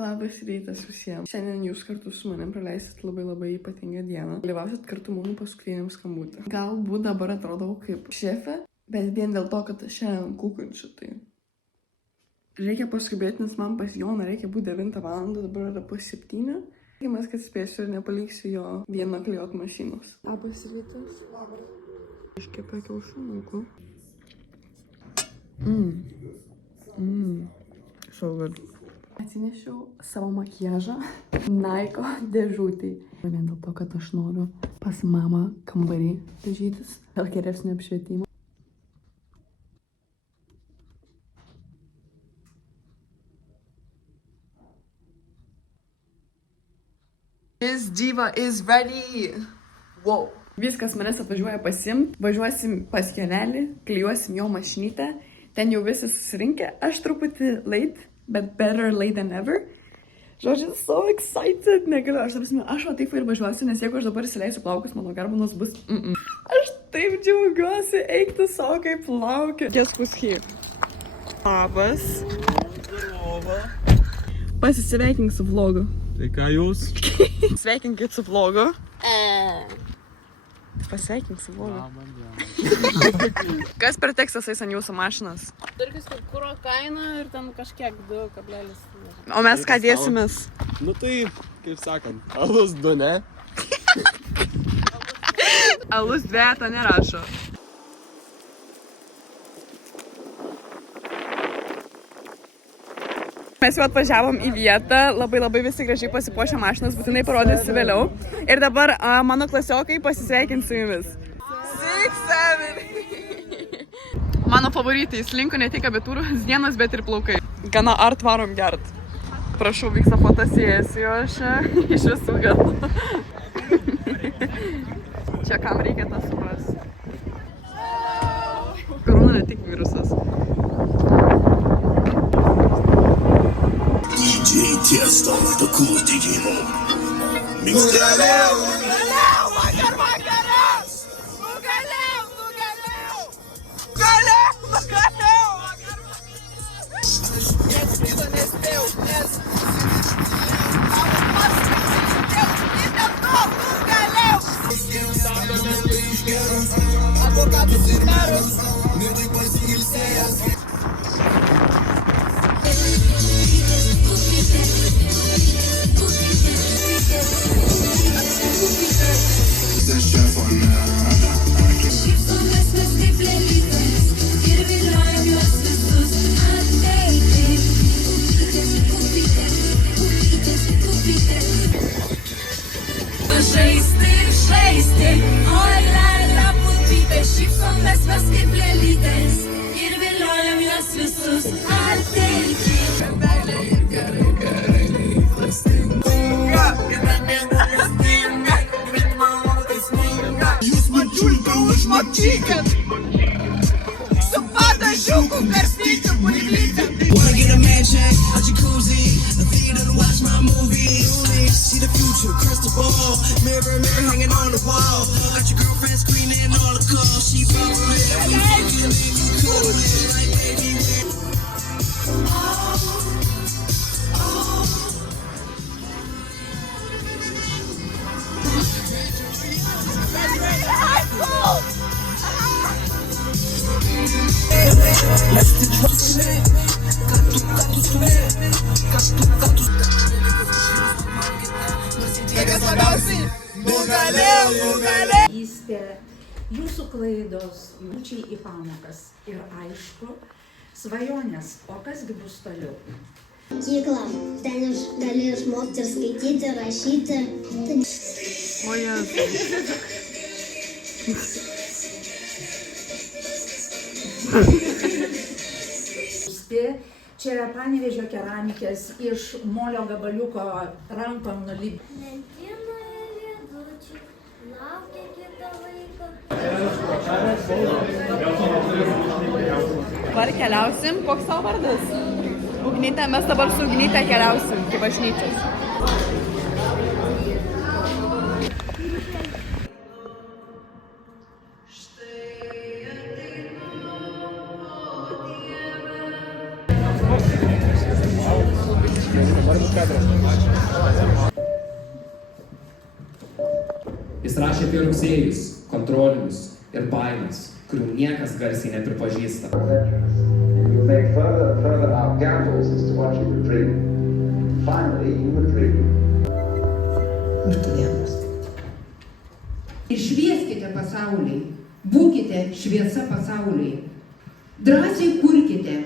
Labas rytas visiems. Šiandien jūs kartu su manim praleisit labai ypatingą dieną. Dalyvausit kartu mano paskutiniam skambutį. Galbūt dabar atrodau kaip šefė, bet vien dėl to, kad aš šiandien kukunčiu, tai... Reikia paskubėti, nes man pas Joną reikia būti 9 valandą, dabar yra po 7. Tikimės, kad spėsiu ir nepaliksiu jo vieną klijuot mašinos. Labas rytas. Iškepė kiaušinukų. So good. Atsinešiau savo makiažą Naiko dėžutį. Vien dėl to, kad aš noriu pas mamą kambarį dažytis. Dėl geresnio apšvietimo. This diva is ready! Wow! Viskas manęs atvažiuoja pasimt. Važiuosim pas Jonelį, klijuosim jo mašinytę. Ten jau visi susirinkę. Aš truputį late. But better late than never. Žodžiu, so excited. Negaliu, aš va taip ir važiuosiu, nes jeigu aš dabar įsileisiu plaukus, mano garbanos bus... Aš taip džiaugiuosi, eik tu savo kaip laukiu. Guess who's here? Labas. Pasisveikink su vlogu. Tai ką jūs? Sveikinkit su vlogu. Pasveikink su vlogu. Kas per tekstas eis ant jūsų mašinas? Turkis kaip kuro kaina ir ten kažkiek 2,... O mes ką dėsimės? Nu tai, kaip sakant, alus 2, ne? Alus 2 to nerašo. Mes jau atvažiavom į vietą, labai visi gražiai pasipuošę mašinas, būtinai parodysiu vėliau. Ir dabar mano klasiokai pasisveikins su jumis. 6, 7. Mano favoritai, slinko ne tik abitūros dienas, bet ir plaukai. Gana art varom gert. Prašau, vyksta fotosesijų aš iš visų gal. Čia kam reikia tas supras. Korona ne tik virusas. DJ Tiesto, the coolest DJ in the world. Nugalėjau! Niekas kito nespėjau, nes... Advokatus ir merus, mirtai pasiilsėjęs. Žaisti, oi lala putpytė, šypsomės mes kaip lėlytės ir viliojam juos visus ateiti. Meilė ir gerai, klastinga, gyvenimą klastinga, gyvenimą laisvinga. Jūs man čiulką užmokykit, su padažiuku garstyti bulvytę. Wanna get a mansion, a jacuzzi, a theater to watch my movies. See the future, crystal ball, mirror hanging on the wall. Got your girlfriend screaming all the calls. She bubbling, we fucking leave you cuddling like baby. High school! Let's do it. Jūsų klaidos, jaučiai į pamokas ir aišku, svajonės, o kasgi bus toliau? Mokykla, ten gali išmokti ir skaityti, rašyti. O Čia yra Panevėžio keramikės iš molio gabaliuko rankom nulipti. Lentynoje riedučių, laukia kitą laiką. Dabar keliausim. Koks tavo vardas? Ugnytė, mes dabar su Ugnytė keliausim iki bažnyčios. Jis rašė apie rugsėjus, kontrolinius ir baimės, kurių niekas garsiai nepripažįsta. You make further out gambles as to what you would dream. Finally, you would dream. Ir švieskite pasaulį, būkite šviesa pasaulyje. Drąsiai kurkite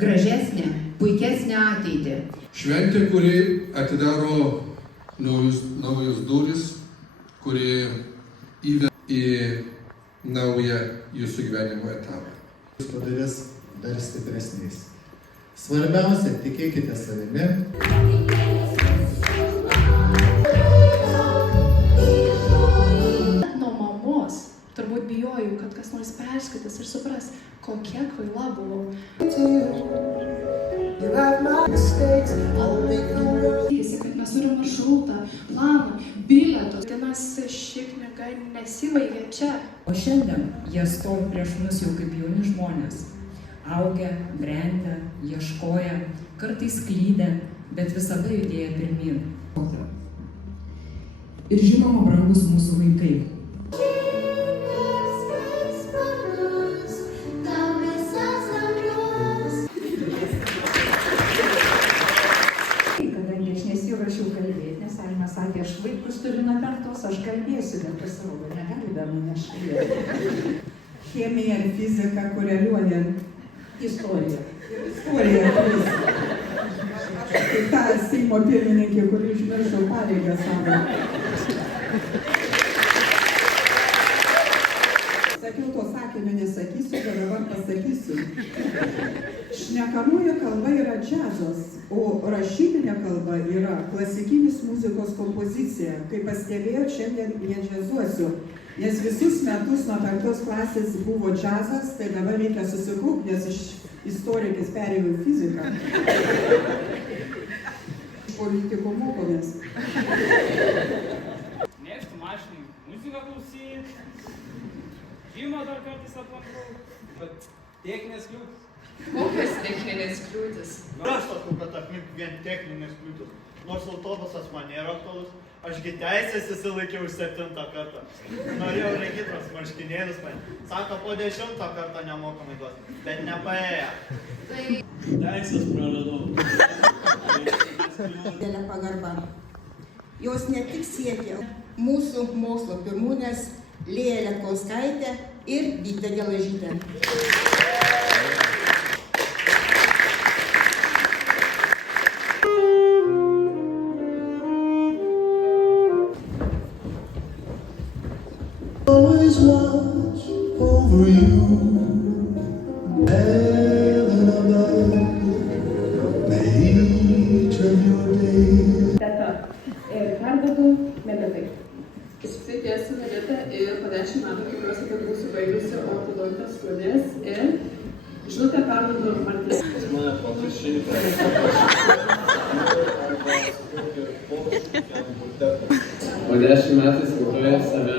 gražesnę, puikesnę ateitį. Šventė, kuri atidaro naujus duris, kuri įveda į naują jūsų gyvenimo etapą. Jūs padarys dar stipresniais. Svarbiausia, tikėkite savimi. Nuo mamos turbūt bijojau, kad kas nors perskaitys ir supras, kokia kvaila buvau. Tikisi, kad mes turime maršrutą, planą, bilietus. Vadinasi, ši knyga nesibaigia čia. O šiandien jie stovi prieš mus jau kaip jauni žmonės. Augę, brendę, ieškoję, kartais klydę, bet visada judėję pirmyn. Ir žinoma, brangus mūsų vaikai. Kadangi aš nesiruošiau kalbėti, nes Alma sakė, aš vaikus turiu nuo 5, aš kalbėsiu, bet pasirodo, negali be manęs kalbėti. Chemija ir fizika koreliuoja. Istorija. Istorija. Tai ta Seimo pirmininkė, kuri užmiršo pareigą savo. Sakiau, to sakinio nesakysiu, bet dabar pasakysiu. Šnekamoji kalba yra džiazas, o rašytinė kalba yra klasikinis muzikos kompozicija. Kaip pastebėjau, šiandien nedžiazuosiu, nes visus metus nuo 5 klasės buvo džiazas, tai dabar reikia susikaupti, nes iš istorikės perėjau į fiziką. Politiko mokomės. Mėgstu mašinai muziką klausyti, žymą dar kartais aplankau, bet techninės kliūtis. Kokios techninės kliūtis? Aš sakau, kad aplink vien techninės kliūtis. Nors autobusas man nėra aktualus, ašgi teisės įsilaikiau 7 kartą. Norėjau regitros marškinėlius paimti. Sako, po 10 kartą nemokamai duos, bet nepaėjo. Teisės praradau. Didelė pagarba. Jos ne tik siekia mūsų mokslo pirmūnės Lėja Letkauskaitė ir Vytė Gelažytė. Always watch over you. Heaven above, may each of your days. Teta. Ir perduodu Meletai. Sveiki, esu Melita ir po 10 metų tikiuosi, kad būsiu baigusi ortodontijos studijas ir žinutę perduodu Martinui. Pas mane paprašyti. Po 10 metų įsivaizduoju save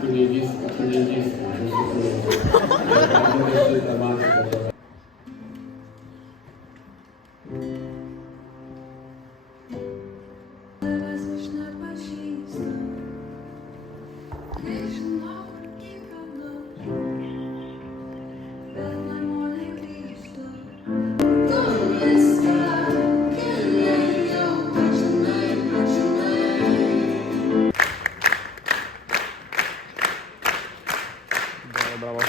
kunigystę. Bravo.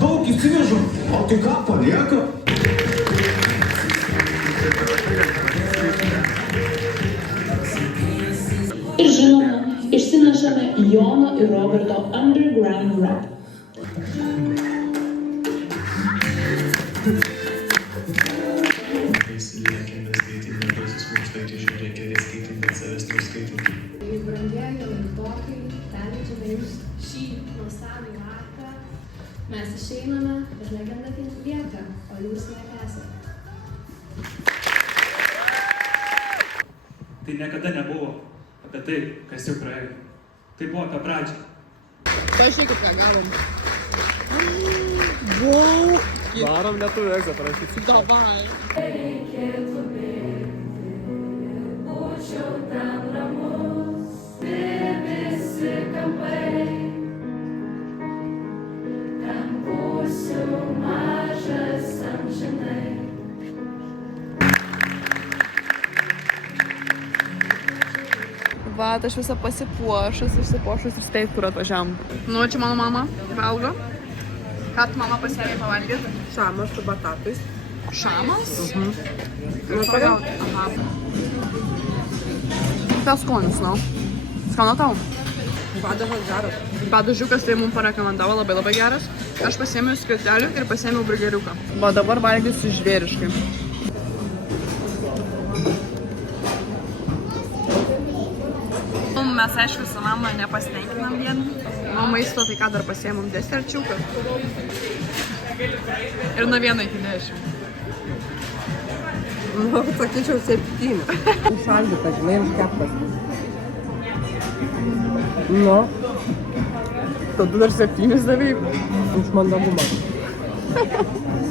Daug įsivežu, o tai ką palieka? Ir žinoma, išsinešame Jono ir Roberto Underground Rap. Brangieji lanktokai, perleidžiame jums šį nuostabų vakarą. Mes išeiname, bet legenda lieka, o jūs lieka esate. tai niekada nebuvo apie tai, kas jau praėjo. Tai buvo apie pradžią. Pažiūrėkit, ką gavom. Wow! Darom lietuvių egzą parašyti. Davai. Reikėtų bėgti, būčiau ten ramus, visi kampai. Ten būsiu mažas amžinai. Va, aš visą pasipuošus ir steit, kur atvažiavam. Nu, čia mano mama valgo. Ką tu mama pasiėmė pavalgyti? Šamas su batatais. Šamas? Ir pagauti. Aha. Tas skonis, nu. Skanu tau? Padažas geras. Padažiukas tai mums parekomendavo labai geras. Aš pasiėmiau skirtelių ir pasiėmiau burgeriuką. Va, dabar valgysiu žvėriškai. Mes, aišku, su mama nepasitenkinam vien. Nuo maisto, tai ką dar pasiėmėm deserčiuką. Ir nuo 1 iki 10. Nu, sakyčiau, 7. Užšaldyta, žinai, užkeptas. Nu. Tu dar 7 davai. Už mandagumą.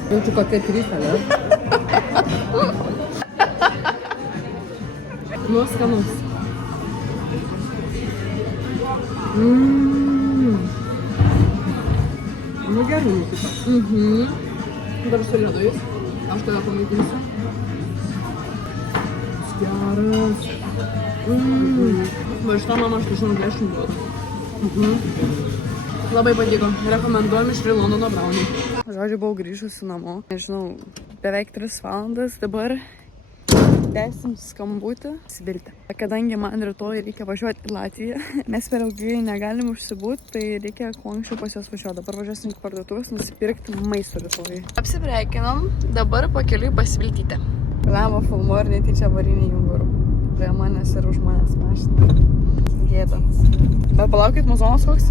Jaučiu, kad tai 3, ne? Nu, skanus. Nu, gerai, Nikita. Dar su ledais. Aš tave pamaitinsiu. Geras. Va, šitą mama 80 duoda. Labai patiko. Rekomenduojam iš Londono Brownie. Žodžiu, buvau grįžusi namo. Nežinau, beveik 3 valandas. Dabar tęsim skambutį Sibiltę. Kadangi man rytoj reikia važiuoti į Latviją, mes per ilgai negalim užsibūti, tai reikia kuo anksčiau pas juos važiuoti. Dabar važiuosim į parduotuvės nusipirkti maisto rytoj. Apsiveikinom, dabar pakeliui pas Viltytę. Lemo filmuoju ir netyčia avarinį jungarų. Prie manęs ir už manęs mašina. Gėda. Bet palaukit, muzonas koks?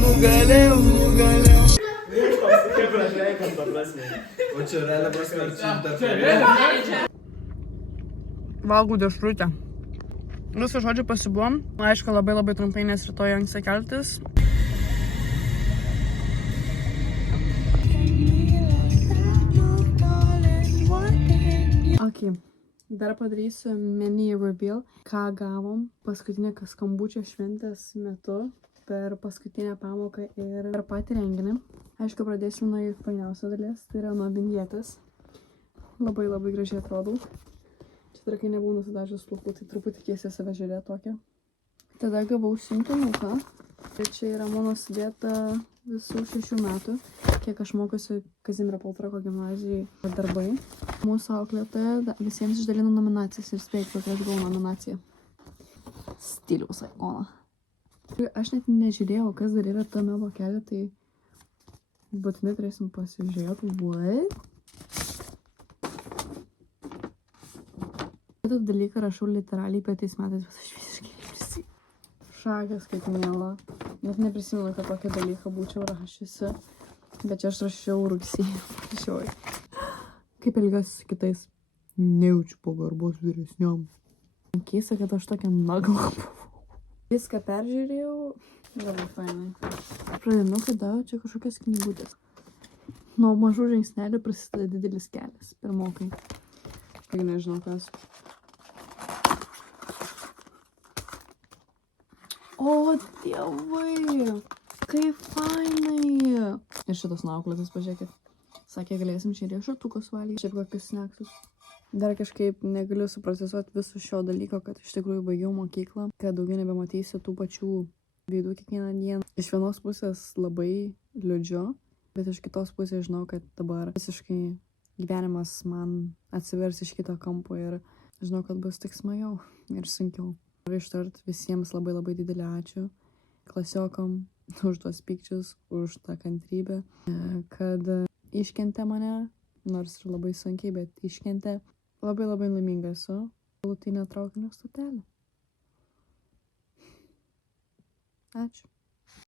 Nugalėjau. Kaip pražveikam tą prasme. O čia realią prasme, ar čia Valgau dešrutę. Visą žodžiu pasibuvom. Aišku, labai trumpai, nes rytoj anksti keltis. Ok, dar padarysiu mini reveal, ką gavom paskutinę skambučio šventės metu per paskutinę pamoką ir per patį renginį. Aišku, pradėsiu nuo fainiausios dalies, tai yra nuo vinjetės. Labai gražiai atrodau. Čia dar kai nebuvau nusidažius plaukų, tai truputį keista save žiūrėti tokią. Tada gavau siuntinuką. Tai čia yra mano sudėta visų 6 metų, kiek aš mokiausi Kazimiero Paltrako gimnazijai darbai. Mūsų auklėtoja visiems išdalino nominacijas ir spėkite, kad aš gavau nominaciją. Stiliaus ikona. Aš net nežiūrėjau, kas dar yra tame vokelė, tai būtinai turėsim pasižiūrėti. What? Šitą dalyką rašau literaliai 5 metais, bet aš visiškai neprisimenu. Šakas kaip miela. Net neprisimenu, kad tokį dalyką būčiau rašiusi. Bet čia aš rašiau rugsėjį. Kaip elgiuosi su kitais? Nejaučiu pagarbos vyresniam. Keista, kad aš tokia nagla buvau. Viską peržiūrėjau. Labai fainai. Pradinukai davė čia kažkokias knygutės. Nuo mažų žingsnelių prasideda didelis kelias. Pirmokai. Kai nežinau kas. O, dievai! Kaip fainai! Ir šitas nauklėtas, pažiūrėkit. Sakė, galėsim šį riešutukus valgyti. Šiaip kokius sneksus. Dar kažkaip negaliu suprocesuoti viso šio dalyko, kad iš tikrųjų baigiau mokyklą, kad daugiau nebematysiu tų pačių veidų kiekvieną dieną. Iš vienos pusės labai liūdžiu, bet iš kitos pusės žinau, kad dabar visiškai gyvenimas man atsivers iš kito kampo ir žinau, kad bus tik smagiau ir sunkiau. Noriu ištart visiems labai didelį ačiū klasiokam už tuos pykčius, už tą kantrybę, kad iškentė mane, nors ir labai sunkiai, bet iškentė. Labai laiminga esu. Galutinė traukinio stotelė. Ačiū.